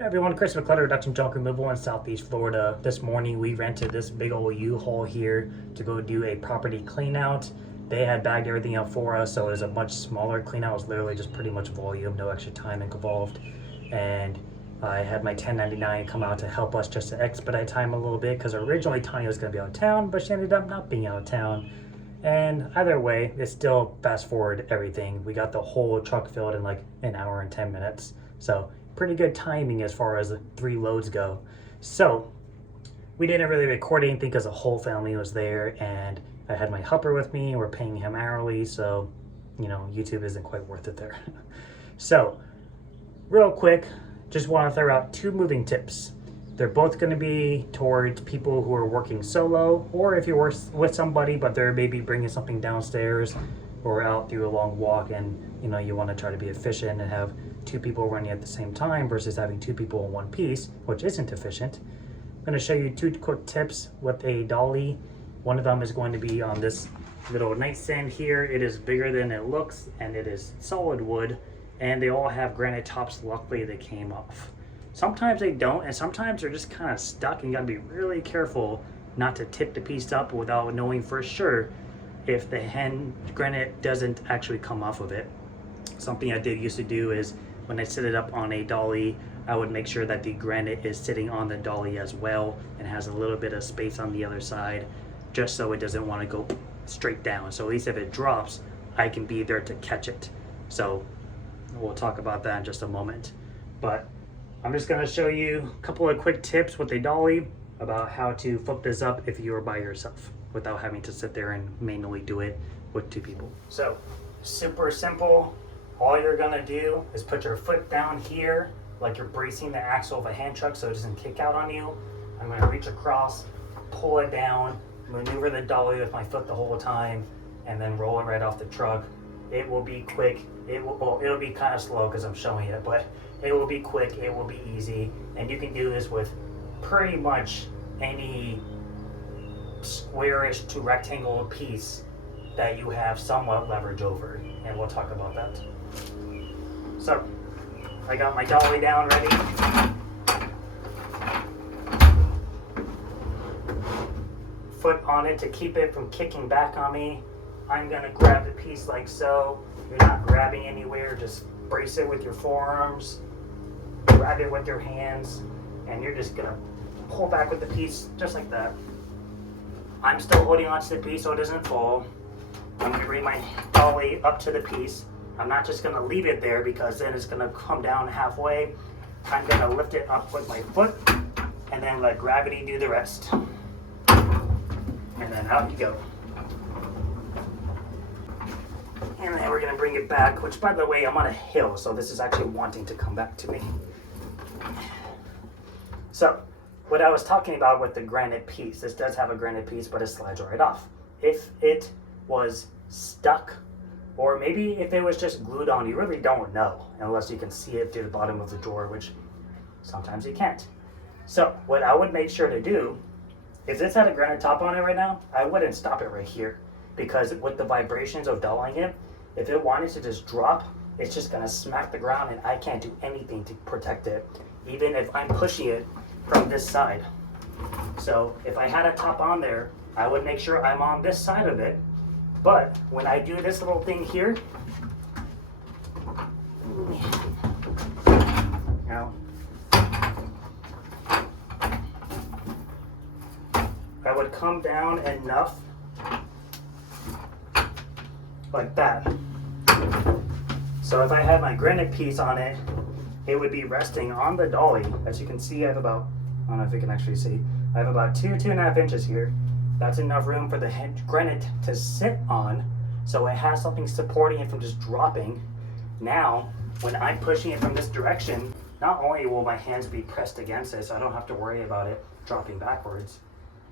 Hey everyone, Chris with Clutter Reduction Junk Removal in Southeast Florida. This morning we rented this big old U-Haul here to go do a property clean out. They had bagged everything up for us, so it was a much smaller clean out. It was literally just pretty much volume, no extra time involved. And I had my 1099 come out to help us just to expedite time a little bit, because originally Tanya was going to be out of town, but she ended up not being out of town. And either way, it still fast forward everything. We got the whole truck filled in like an hour and 10 minutes. So pretty good timing as far as the 3 loads go. So we didn't really record anything because the whole family was there, and I had my helper with me and we're paying him hourly, so you know, YouTube isn't quite worth it there. So real quick, just want to throw out 2 moving tips. They're both going to be towards people who are working solo, or if you're with somebody but they're maybe bringing something downstairs or out through a long walk, and you know, you want to try to be efficient and have 2 people running at the same time versus having 2 people in one piece, which isn't efficient. I'm going to show you 2 quick tips with a dolly. One of them is going to be on this little nightstand here. It is bigger than it looks, and it is solid wood, and they all have granite tops. Luckily they came off. Sometimes they don't, and sometimes they're just kind of stuck, and you got to be really careful not to tip the piece up without knowing for sure if the granite doesn't actually come off of it. Something I did used to do is when I set it up on a dolly, I would make sure that the granite is sitting on the dolly as well and has a little bit of space on the other side, just so it doesn't want to go straight down. So at least if it drops, I can be there to catch it. So we'll talk about that in just a moment. But I'm just going to show you a couple of quick tips with a dolly about how to flip this up if you are by yourself without having to sit there and manually do it with 2 people. So super simple. All you're gonna do is put your foot down here like you're bracing the axle of a hand truck so it doesn't kick out on you. I'm gonna reach across, pull it down, maneuver the dolly with my foot the whole time, and then roll it right off the truck. It will be quick. It'll be kind of slow because I'm showing it, but it will be quick, it will be easy, and you can do this with pretty much any squarish to rectangular piece that you have somewhat leverage over, and we'll talk about that. So I got my dolly down ready. Foot on it to keep it from kicking back on me. I'm gonna grab the piece like so. You're not grabbing anywhere, just brace it with your forearms, grab it with your hands, and you're just gonna pull back with the piece just like that. I'm still holding on to the piece so it doesn't fall. I'm gonna bring my dolly up to the piece. I'm not just gonna leave it there because then it's gonna come down halfway. I'm gonna lift it up with my foot and then let gravity do the rest. And then out you go. And then we're gonna bring it back, which by the way, I'm on a hill, so this is actually wanting to come back to me. So, what I was talking about with the granite piece, this does have a granite piece, but it slides right off. If it was stuck, or maybe if it was just glued on, you really don't know unless you can see it through the bottom of the drawer, which sometimes you can't. So what I would make sure to do, if this had a granite top on it right now, I wouldn't stop it right here, because with the vibrations of dollying it, if it wanted to just drop, it's just gonna smack the ground and I can't do anything to protect it, even if I'm pushing it from this side. So if I had a top on there, I would make sure I'm on this side of it. But when I do this little thing here, now I would come down enough like that. So if I had my granite piece on it, it would be resting on the dolly. As you can see, I have about, I don't know if you can actually see, I have about 2.5 inches here. That's enough room for the granite to sit on, so it has something supporting it from just dropping. Now, when I'm pushing it from this direction, not only will my hands be pressed against it, so I don't have to worry about it dropping backwards,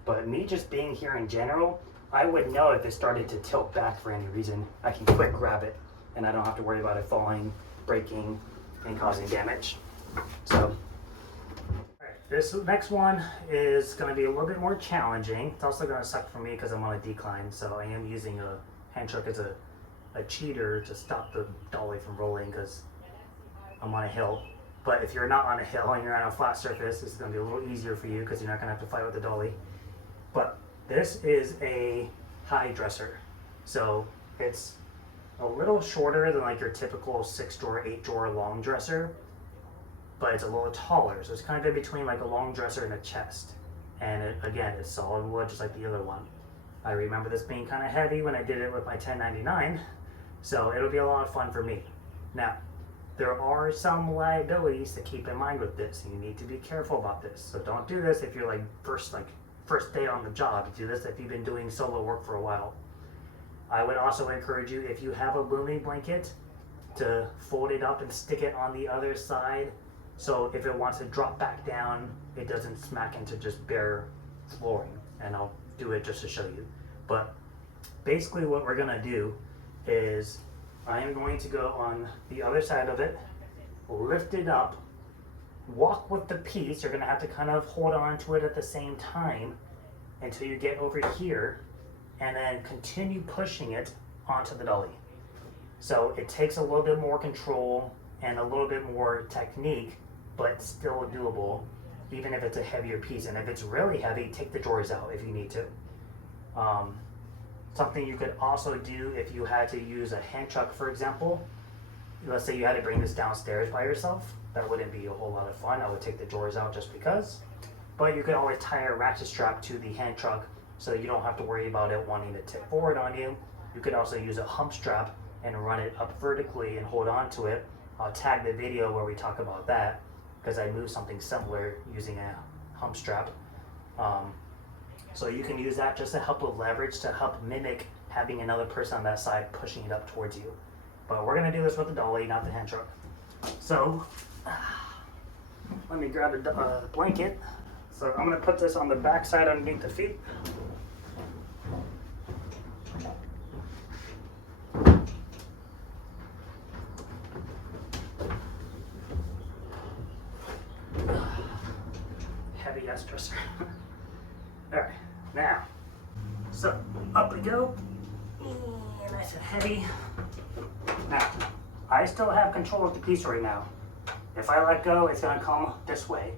but me just being here in general, I would know if it started to tilt back for any reason. I can quick grab it, and I don't have to worry about it falling, breaking, and causing damage. So, this next one is going to be a little bit more challenging. It's also going to suck for me because I'm on a decline, so I am using a hand truck as a cheater to stop the dolly from rolling because I'm on a hill. But if you're not on a hill and you're on a flat surface, it's going to be a little easier for you because you're not going to have to fight with the dolly. But this is a high dresser. So it's a little shorter than like your typical 6-drawer, 8-drawer long dresser, but it's a little taller. So it's kind of in between like a long dresser and a chest. And again, it's solid wood just like the other one. I remember this being kind of heavy when I did it with my 1099, so it'll be a lot of fun for me. Now, there are some liabilities to keep in mind with this, and you need to be careful about this. So don't do this if you're like first day on the job. Do this if you've been doing solo work for a while. I would also encourage you, if you have a booming blanket, to fold it up and stick it on the other side, so if it wants to drop back down, it doesn't smack into just bare flooring. And I'll do it just to show you. But basically what we're gonna do is I am going to go on the other side of it, lift it up, walk with the piece. You're gonna have to kind of hold on to it at the same time until you get over here, and then continue pushing it onto the dolly. So it takes a little bit more control and a little bit more technique, but still doable, even if it's a heavier piece. And if it's really heavy, take the drawers out if you need to. Something you could also do if you had to use a hand truck, for example. Let's say you had to bring this downstairs by yourself. That wouldn't be a whole lot of fun. I would take the drawers out just because. But you could always tie a ratchet strap to the hand truck so you don't have to worry about it wanting to tip forward on you. You could also use a hump strap and run it up vertically and hold on to it. I'll tag the video where we talk about that, because I moved something similar using a hump strap. So you can use that just to help with leverage, to help mimic having another person on that side pushing it up towards you. But we're gonna do this with the dolly, not the hand truck. So let me grab a blanket. So I'm gonna put this on the back side underneath the feet. Heavy ass dresser. All right, now, so up we go. Nice and heavy. Now, I still have control of the piece right now. If I let go, it's gonna come this way.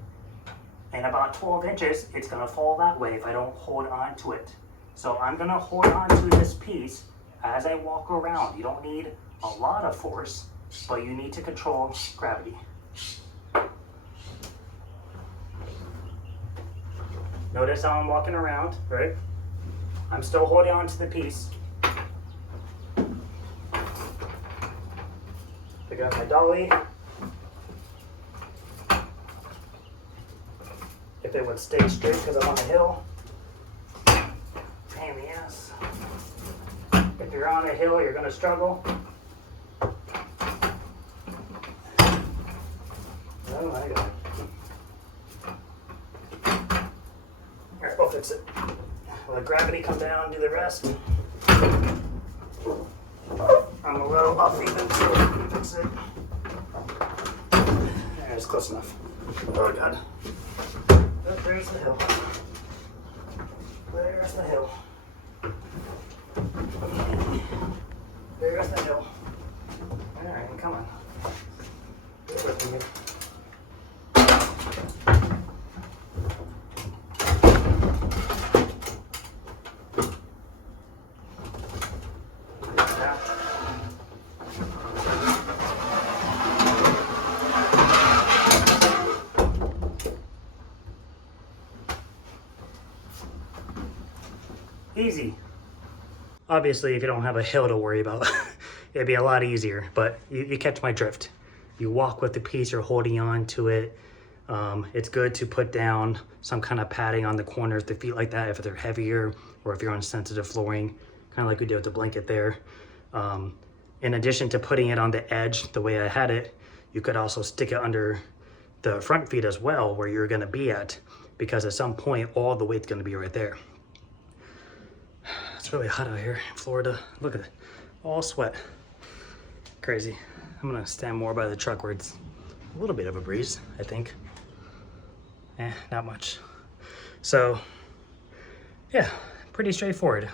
And about 12 inches, it's gonna fall that way if I don't hold on to it. So I'm gonna hold on to this piece as I walk around. You don't need a lot of force, but you need to control gravity. Notice how I'm walking around, right? I'm still holding on to the piece. I got my dolly. If it would stay straight because I'm on a hill. Pain in the ass. If you're on a hill, you're gonna struggle. Oh my God. Alright, we'll fix it. Let gravity come down, do the rest. I'm a little off even, so fix it. Yeah, it's close enough. Oh God. Oh, there's the hill. There's the hill. There's the hill. Alright, come on. Get with me. Easy. Obviously, if you don't have a hill to worry about, it'd be a lot easier, but you catch my drift. You walk with the piece, you're holding on to it. It's good to put down some kind of padding on the corners, the feet like that, if they're heavier or if you're on sensitive flooring, kind of like we did with the blanket there. In addition to putting it on the edge the way I had it, you could also stick it under the front feet as well, where you're gonna be at, because at some point, all the weight's gonna be right there. It's really hot out here in Florida. Look at it, all sweat. Crazy. I'm gonna stand more by the truck where it's a little bit of a breeze, I think. Not much. So, yeah, pretty straightforward.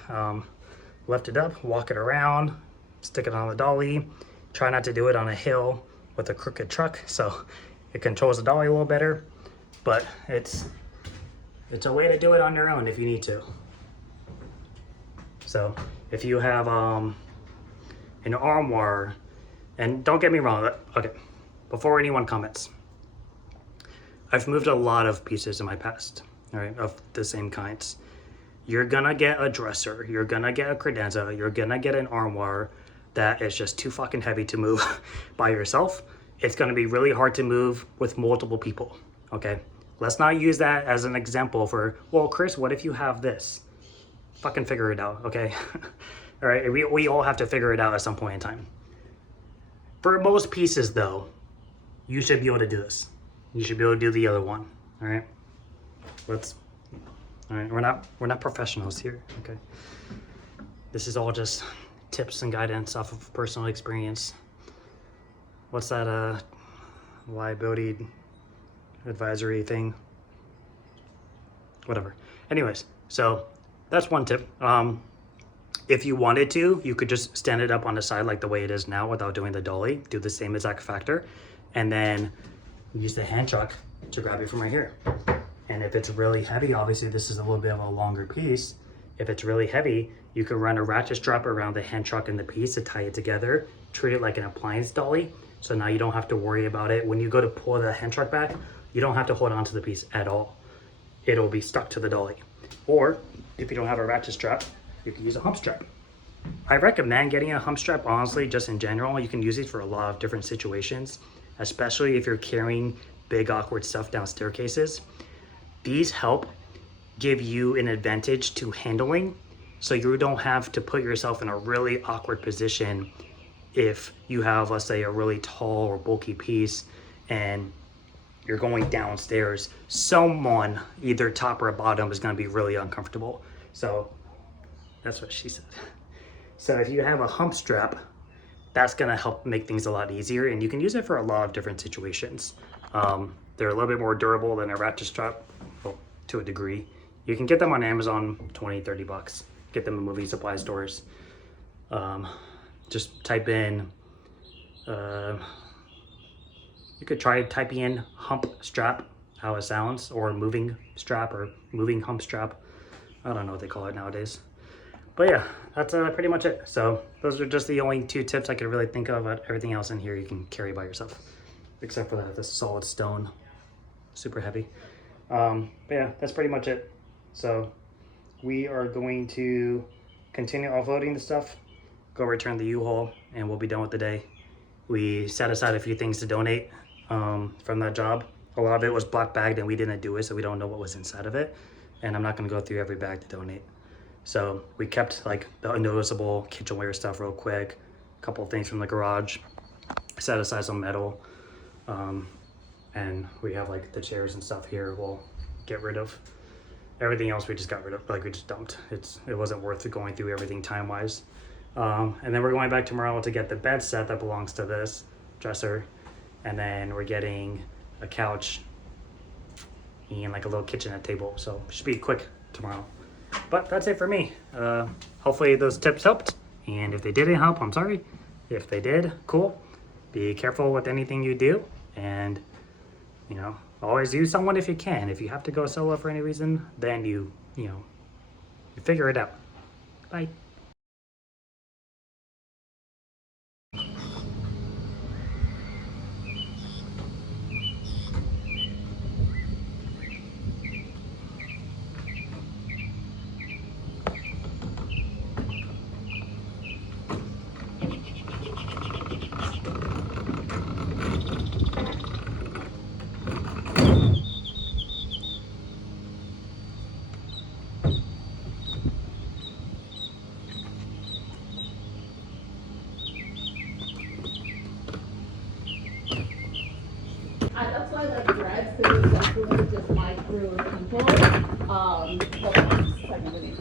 Lift it up, walk it around, stick it on the dolly. Try not to do it on a hill with a crooked truck. So It controls the dolly a little better, but it's a way to do it on your own if you need to. So if you have an armoire, and don't get me wrong, okay, before anyone comments, I've moved a lot of pieces in my past, all right, of the same kinds. You're gonna get a dresser, you're gonna get a credenza, you're gonna get an armoire that is just too fucking heavy to move by yourself. It's gonna be really hard to move with multiple people, okay? Let's not use that as an example for, well, Chris, what if you have this? Fucking figure it out, okay? All right, we all have to figure it out at some point in time. For most pieces though, you should be able to do this. You should be able to do the other one, all right? All right, we're not professionals here, okay? This is all just tips and guidance off of personal experience. What's that liability advisory thing? Whatever. Anyways, so that's one tip. If you wanted to, you could just stand it up on the side like the way it is now without doing the dolly. Do the same exact factor, and then use the hand chuck to grab it from right here. And if it's really heavy, obviously this is a little bit of a longer piece. If it's really heavy, you can run a ratchet strap around the hand chuck and the piece to tie it together. Treat it like an appliance dolly. So now you don't have to worry about it. When you go to pull the hand chuck back, you don't have to hold on to the piece at all. It'll be stuck to the dolly. Or if you don't have a ratchet strap, you can use a hump strap. I recommend getting a hump strap, honestly, just in general. You can use it for a lot of different situations, especially if you're carrying big awkward stuff down staircases. These help give you an advantage to handling, so you don't have to put yourself in a really awkward position if you have, let's say, a really tall or bulky piece and you're going downstairs. Someone, either top or bottom, is going to be really uncomfortable. So that's what she said. So if you have a hump strap, that's going to help make things a lot easier, and you can use it for a lot of different situations. They're a little bit more durable than a ratchet strap, well, to a degree. You can get them on Amazon, 20, 30 bucks. Get them in movie supply stores. Just type in, you could try typing in hump strap, how it sounds, or moving strap or moving hump strap. I don't know what they call it nowadays. But yeah, that's pretty much it. So those are just the only two tips I could really think of. Everything else in here you can carry by yourself, except for that, this solid stone, super heavy. But yeah, that's pretty much it. So we are going to continue offloading the stuff, go return the U-Haul, and we'll be done with the day. We set aside a few things to donate from that job. A lot of it was black bagged and we didn't do it, so we don't know what was inside of it. And I'm not gonna go through every bag to donate. So we kept like the unnoticeable kitchenware stuff real quick, a couple of things from the garage, set aside some metal, and we have like the chairs and stuff here we'll get rid of. Everything else we just got rid of, like we just dumped. It wasn't worth going through everything time-wise. And then we're going back tomorrow to get the bed set that belongs to this dresser, and then we're getting a couch and like a little kitchenette table, so it should be quick tomorrow. But that's it for me. Hopefully those tips helped, and if they didn't help, I'm sorry. If they did, cool. Be careful with anything you do, and you know, always use someone if you can. If you have to go solo for any reason, then you figure it out. Bye. That's why I like dreads, because it's definitely just my crew of people. Hold on, just a second, Vinny.